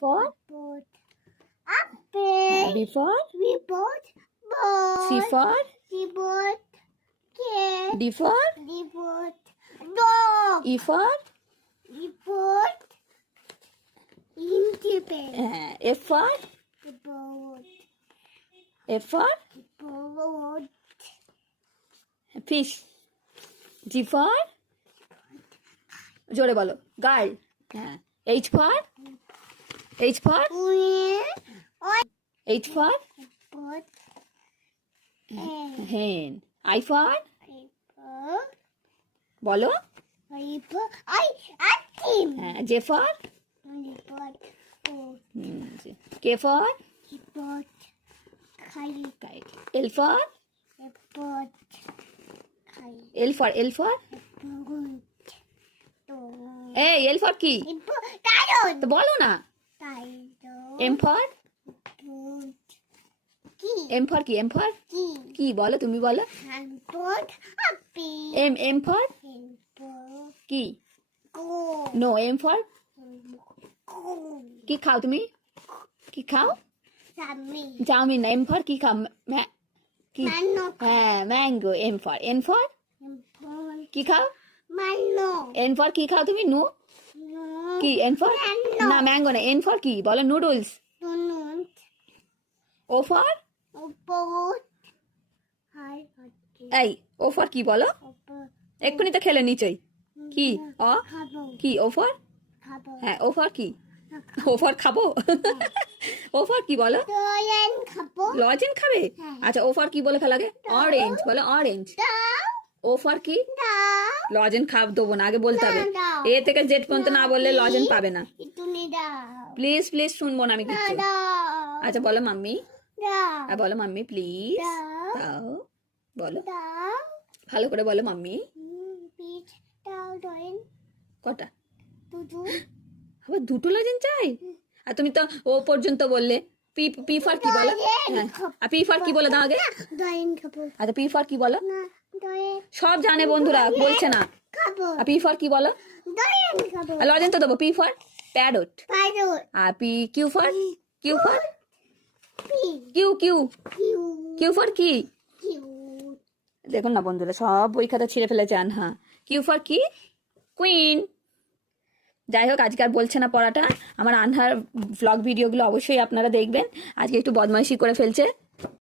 for Boat. Apple. B for We boat. Boat. C for We boat. Cat. D for We boat. Dog. E for We boat. Independent. uh, F for The boat. F for The boat. fish G for জোরে বলো girl হ্যাঁ H for H for H for hen I for. বলো. হ্যাঁ L for A boat. L for L for Boat. Dog. এই L for কি. তো বলো না এম্পার এম্পার কি? এম্পার কি বলো তুমি বলো। এম এম্পার কি? নো এম্পার কি খাও তুমি? কি খাও? চাউমিন না এম্পার কি খাও? কি? হ্যাঁ ম্যাঙ্গো এম্পার এম্পার কি খাও? এম্পার কি খাও তুমি? নো? কি? এন ফর না ম্যাঙ্গো না. এন ফর কি? বলো নুডলস. O for. এই ও ফর কি বলো? এক্ষুনি তো খেলে নিচই। কি? অ. কি? ও ফর হ্যাঁ ও ফর কি? ও ফর খাব? ও ফর কি বলো? লজেন খাবে। হ্যাঁ। আচ্ছা ও ফর কি বলে ফেলাগে অরেঞ্জ বলো অরেঞ্জ. ও ফর কি. লজেন খাব দেবো না আগে বলতে হবে। এ থেকে জেড পর্যন্ত না বললে লজেন পাবে না. প্লিজ প্লিজ শুনব না আমি Down. আচ্ছা বলো মাম্মি. আর বলো মাম্মি প্লিজ. দাও। বলো. ভালো করে বলো মাম্মি. কটা? আবার দুটো লজেন চাই? আর তুমি তো ও পর্যন্ত বললে। পি পি ফর কি বলো? হ্যাঁ। আর পি ফর কি বলে দাও আগে। আচ্ছা পি ফর কি বলো? সব জানে বন্ধুরা বলছে না। আর পি ফর কি বলো? Doyan cabo. আর লজেন তো দেবো P for parrot R P Q for Q for Q Q Q for কি? দেখুন না বন্ধুরা সব বই খাতা ছিঁড়ে ফেলে যান হ্যাঁ কিউ ফর কি? কুইন যাই হোক আজকে আর বলছে না পড়াটা। আমার আনহার ভ্লগ ভিডিওগুলো অবশ্যই আপনারা দেখবেন। আজকে একটু বদমাইশি করে ফেলছে।